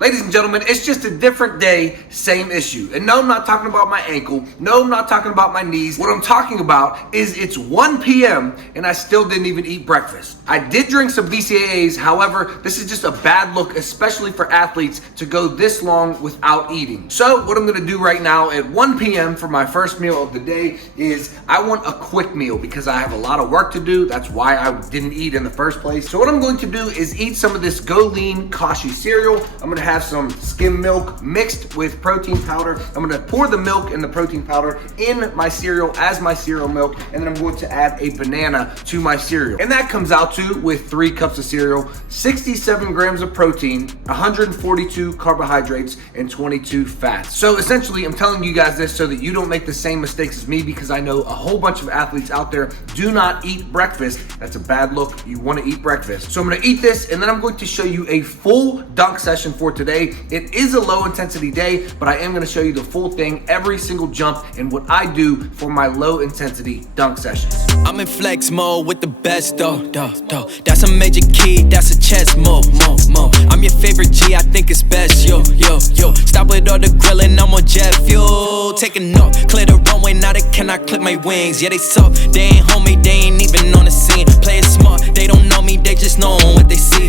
Ladies and gentlemen, it's just a different day, same issue. And no, I'm not talking about my ankle. No, I'm not talking about my knees. What I'm talking about is it's 1 p.m. and I still didn't even eat breakfast. I did drink some BCAAs. However, this is just a bad look, especially for athletes, to go this long without eating. So what I'm gonna do right now at 1 p.m. for my first meal of the day is I want a quick meal because I have a lot of work to do. That's why I didn't eat in the first place. So what I'm going to do is eat some of this Go Lean Kashi cereal. I'm gonna have some skim milk mixed with protein powder. I'm gonna pour the milk and the protein powder in my cereal as my cereal milk, and then I'm going to add a banana to my cereal. And that comes out to, with 3 cups of cereal, 67 grams of protein, 142 carbohydrates, and 22 fats. So essentially, I'm telling you guys this so that you don't make the same mistakes as me, because I know a whole bunch of athletes out there do not eat breakfast. That's a bad look. You wanna eat breakfast. So I'm gonna eat this, and then I'm going to show you a full dunk session for today. It is a low intensity day, but I am gonna show you the full thing, every single jump, and what I do for my low intensity dunk sessions. I'm in flex mode with the best, though. That's a major key, that's a chess move. I'm your favorite G, I think it's best, yo. Stop with all the grilling, I'm on jet fuel. Taking off, clear the runway, now they cannot clip my wings. Yeah, they suck, they ain't homie, they ain't even on the scene. Play it smart, they don't know me, they just know what they see.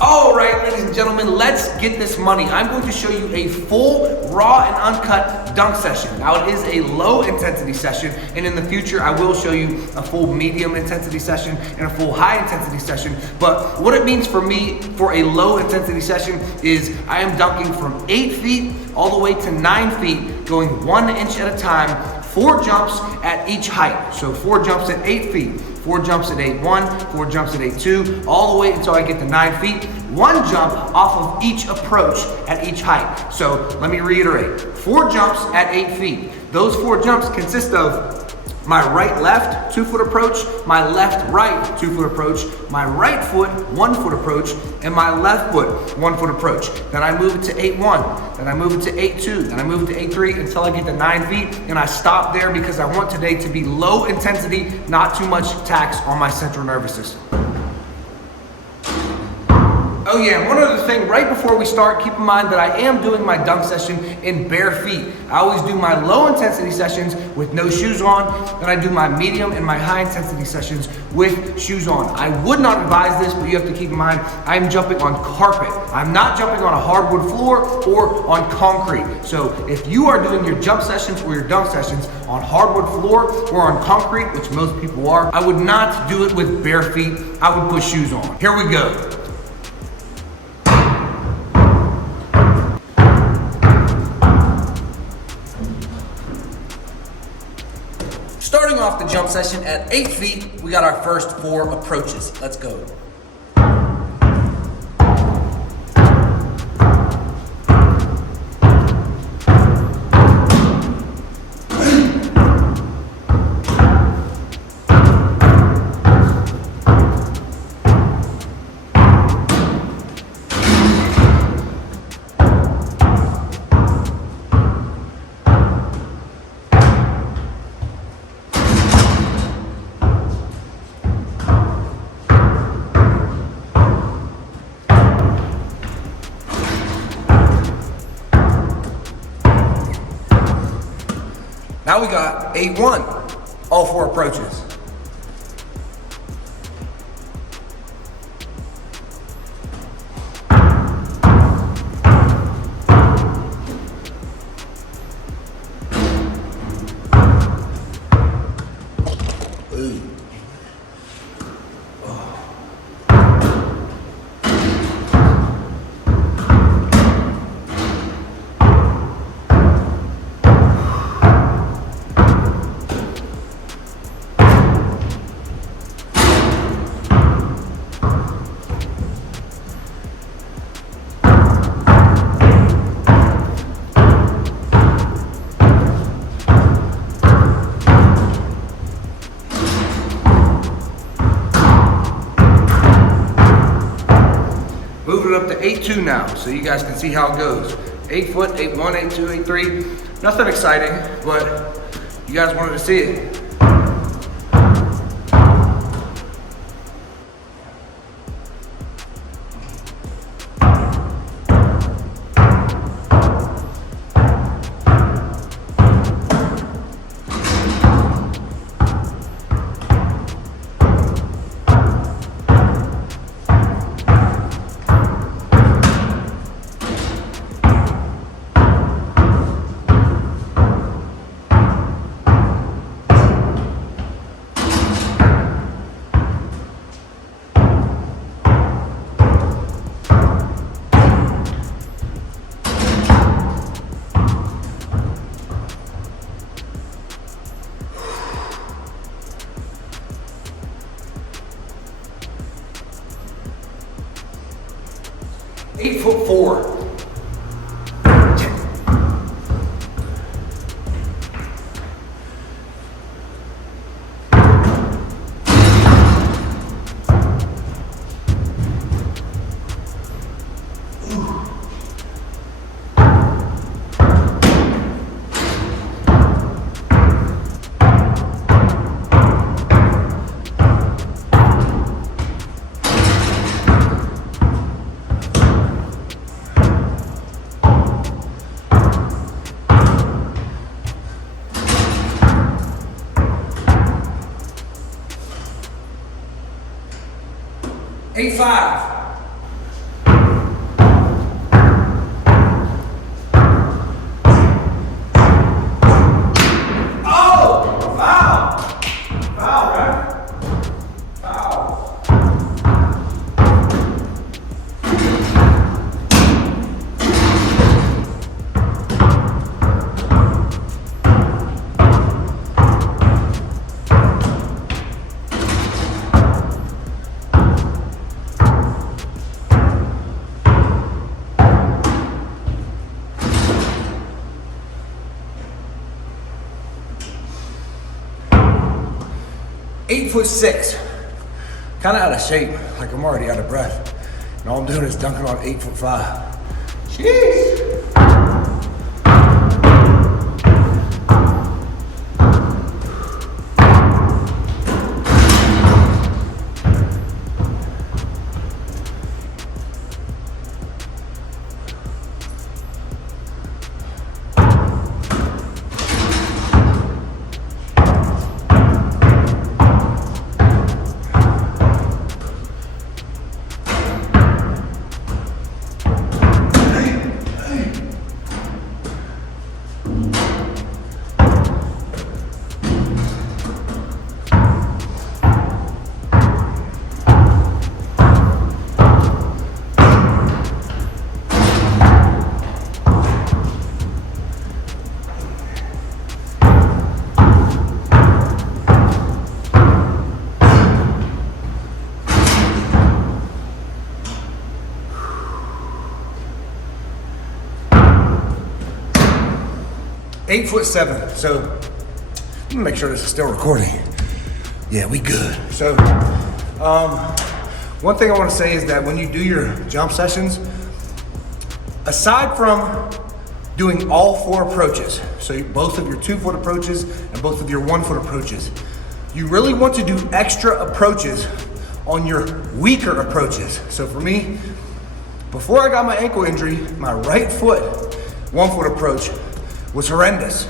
All right, ladies and gentlemen, let's get this money. I'm going to show you a full, raw and uncut dunk session. Now, it is a low intensity session, and in the future, I will show you a full medium intensity session and a full high intensity session. But what it means for me for a low intensity session is I am dunking from 8 feet all the way to 9 feet, going 1 inch at a time, 4 jumps at each height. So 4 jumps at 8 feet, 4 jumps at 8-1, 4 jumps at 8-2, all the way until I get to 9 feet. 1 jump off of each approach at each height. So let me reiterate, 4 jumps at 8 feet. Those 4 jumps consist of my right left 2-foot approach, my left right 2-foot approach, my right foot 1-foot approach, and my left foot 1-foot approach. Then I move it to 8-1, then I move it to 8-2, then I move it to 8-3 until I get to 9 feet, and I stop there because I want today to be low intensity, not too much tax on my central nervous system. Oh yeah, and one other thing, right before we start, keep in mind that I am doing my dunk session in bare feet. I always do my low intensity sessions with no shoes on, then I do my medium and my high intensity sessions with shoes on. I would not advise this, but you have to keep in mind, I'm jumping on carpet. I'm not jumping on a hardwood floor or on concrete. So if you are doing your jump sessions or your dunk sessions on hardwood floor or on concrete, which most people are, I would not do it with bare feet. I would put shoes on. Here we go. Starting off the jump session at 8 feet, we got our first 4 approaches. Let's go. Now we got 8-1, all 4 approaches. Moving up to 8-2 now, so you guys can see how it goes. 8 foot, 8-1, 8-2, 8-3. Nothing exciting, but you guys wanted to see it. 8-5. Eight foot 6, kind of out of shape, like I'm already out of breath. And all I'm doing is dunking on 8'5". Jeez. Eight foot 7. So let me make sure this is still recording. Yeah, we good. So one thing I want to say is that when you do your jump sessions, aside from doing all 4 approaches, so both of your 2-foot approaches and both of your 1-foot approaches, you really want to do extra approaches on your weaker approaches. So for me, before I got my ankle injury, my right foot 1-foot approach was horrendous.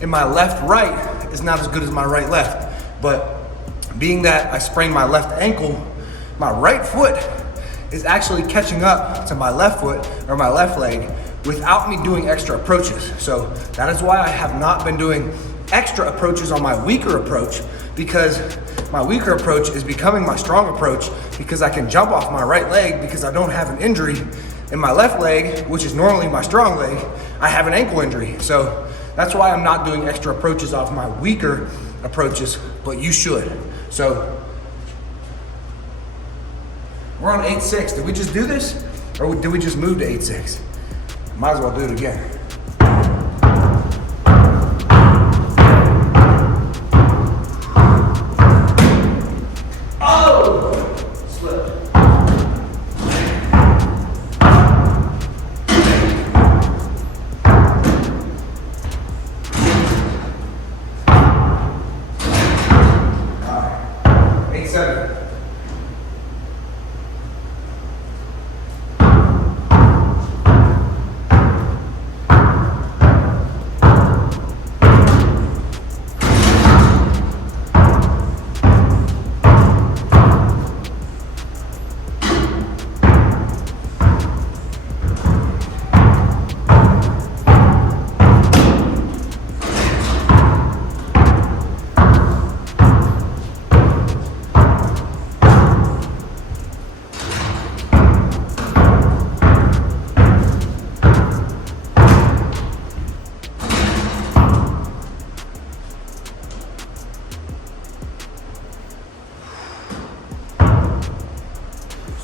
And my left right is not as good as my right left. But being that I sprained my left ankle, my right foot is actually catching up to my left foot or my left leg without me doing extra approaches. So that is why I have not been doing extra approaches on my weaker approach, because my weaker approach is becoming my strong approach because I can jump off my right leg because I don't have an injury. In my left leg, which is normally my strong leg, I have an ankle injury. So that's why I'm not doing extra approaches off my weaker approaches, but you should. So we're on 8-6. Did we just do this? Or did we just move to 8-6? Might as well do it again.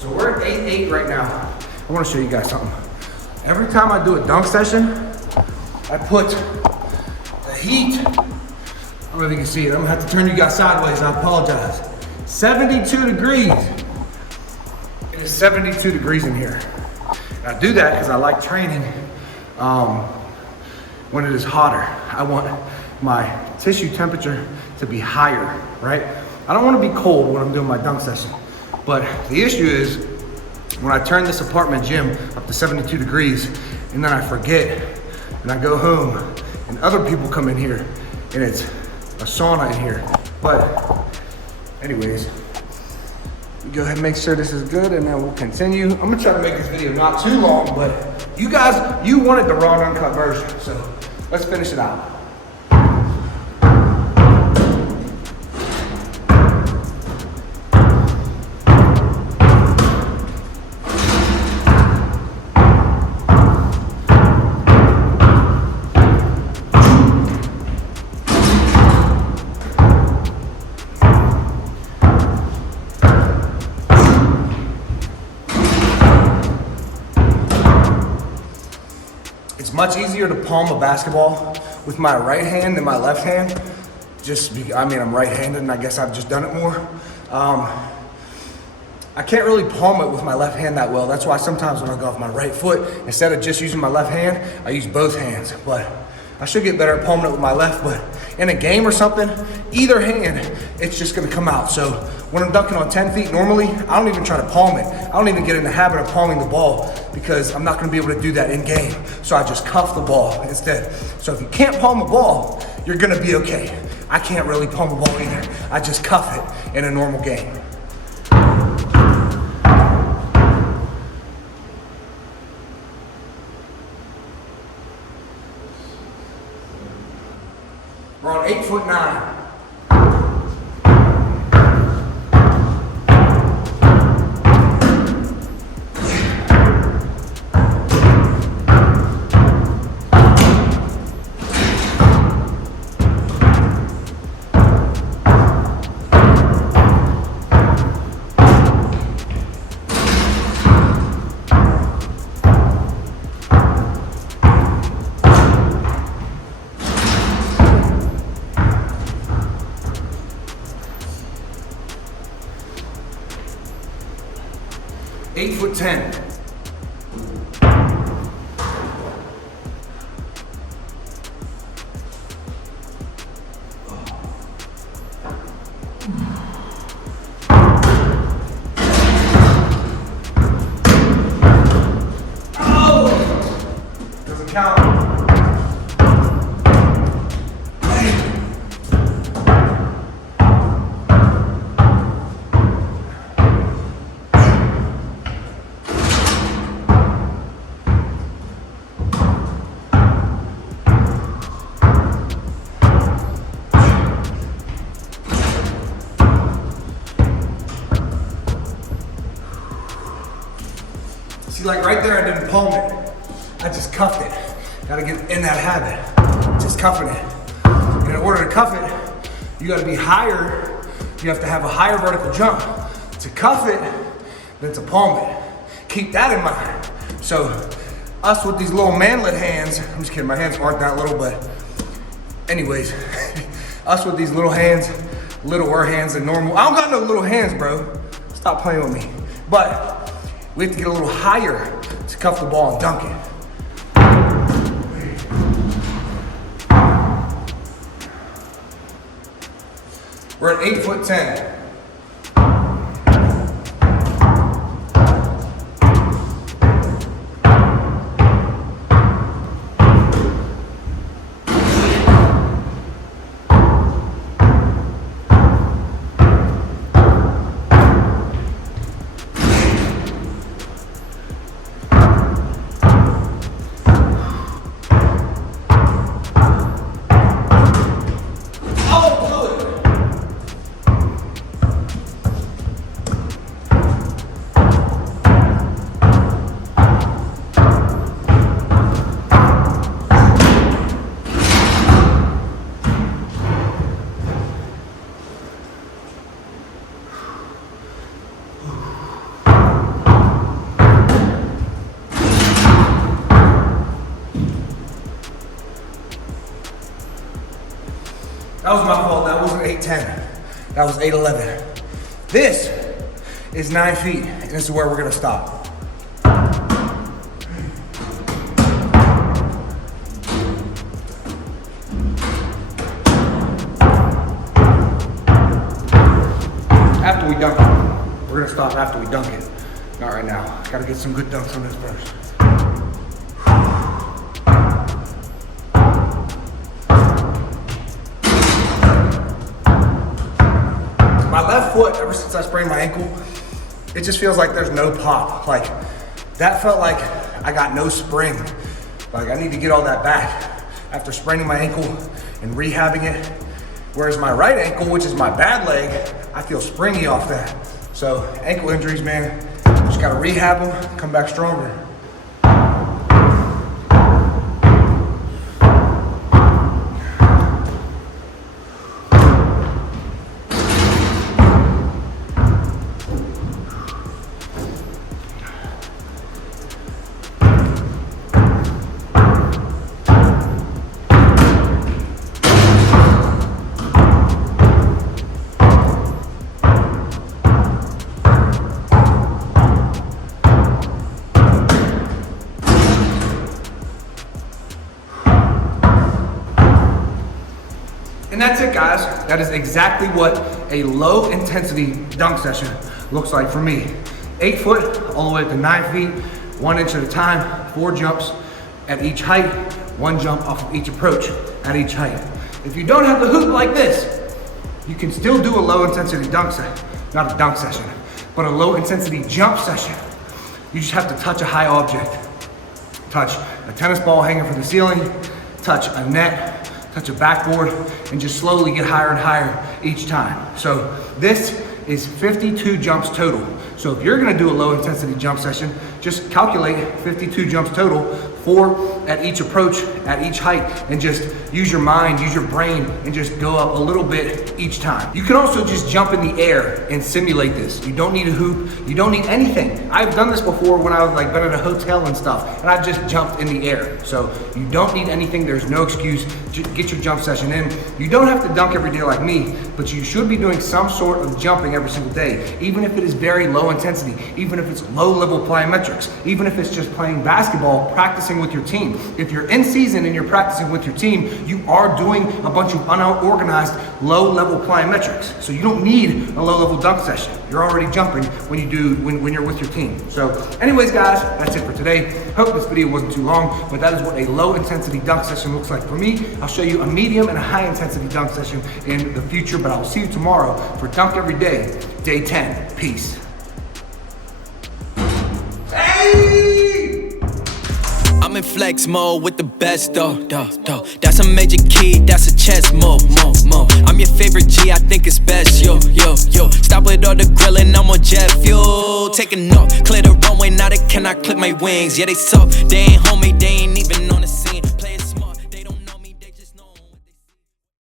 So we're at 8-8 right now. I want to show you guys something. Every time I do a dunk session, I put the heat, I don't know if you can see it, I'm gonna have to turn you guys sideways, I apologize. 72 degrees. It is 72 degrees in here. And I do that because I like training when it is hotter. I want my tissue temperature to be higher, right? I don't want to be cold when I'm doing my dunk session. But the issue is when I turn this apartment gym up to 72 degrees and then I forget and I go home and other people come in here and it's a sauna in here. But anyways, we Go ahead and make sure this is good, and then we'll continue. I'm gonna try to make this video not too long, but you guys, you wanted the raw and uncut version, so let's finish it out. It's much easier to palm a basketball with my right hand than my left hand. I'm right-handed, and I guess I've just done it more. I can't really palm it with my left hand that well. That's why sometimes when I go off my right foot, instead of just using my left hand, I use both hands. But I should get better at palming it with my left, but in a game or something, either hand, it's just gonna come out. So when I'm dunking on 10 feet normally, I don't even try to palm it. I don't even get in the habit of palming the ball because I'm not gonna be able to do that in game. So I just cuff the ball instead. So if you can't palm a ball, you're gonna be okay. I can't really palm a ball either. I just cuff it in a normal game. We're on 8'9". Eight foot 10. Oh! Doesn't count. See, like right there, I didn't palm it. I just cuffed it. Gotta get in that habit, just cuffing it. And in order to cuff it, you gotta be higher. You have to have a higher vertical jump to cuff it than to palm it. Keep that in mind. So us with these little manlet hands, I'm just kidding, my hands aren't that little, but anyways, us with these little hands, littler hands than normal. I don't got no little hands, bro. Stop playing with me. But we have to get a little higher to cuff the ball and dunk it. We're at 8'10". That was my fault. That wasn't 8'10". That was 8'11". This is 9 feet, and this is where we're gonna stop. After we dunk it, we're gonna stop after we dunk it. Not right now. Gotta get some good dunks on this first. My left foot, ever since I sprained my ankle, it just feels like there's no pop. Like, that felt like I got no spring. Like, I need to get all that back after spraining my ankle and rehabbing it. Whereas my right ankle, which is my bad leg, I feel springy off that. So ankle injuries, man, just gotta rehab them, come back stronger. And that's it, guys. That is exactly what a low intensity dunk session looks like for me. 8 foot all the way up to 9 feet, 1 inch at a time, 4 jumps at each height, 1 jump off of each approach at each height. If you don't have the hoop like this, you can still do a low intensity dunk session, not a dunk session, but a low intensity jump session. You just have to touch a high object. Touch a tennis ball hanging from the ceiling, touch a net, touch a backboard, and just slowly get higher and higher each time. So this is 52 jumps total. So if you're gonna do a low intensity jump session, just calculate 52 jumps total, 4 at each approach, at each height, and just use your mind, use your brain, and just go up a little bit each time. You can also just jump in the air and simulate this. You don't need a hoop, you don't need anything. I've done this before when I was like been at a hotel and stuff, and I've just jumped in the air. So you don't need anything, there's no excuse. Get your jump session in. You don't have to dunk every day like me, but you should be doing some sort of jumping every single day, even if it is very low intensity, even if it's low level plyometrics, even if it's just playing basketball, practicing with your team. If you're in season and you're practicing with your team, you are doing a bunch of unorganized low level plyometrics. So you don't need a low level dunk session. You're already jumping when you're with your team. So anyways, guys, that's it for today. Hope this video wasn't too long, but that is what a low intensity dunk session looks like for me. I'll show you a medium and a high intensity dunk session in the future, but I'll see you tomorrow for Dunk Every Day, day 10. Peace. I'm in flex mode with the best, though. That's a major key, that's a chess move. I'm your favorite G, I think it's best, yo. Stop with all the grilling, I'm on jet fuel. Taking off, clear the runway, now they cannot clip my wings. Yeah, they suck, they ain't homie, they ain't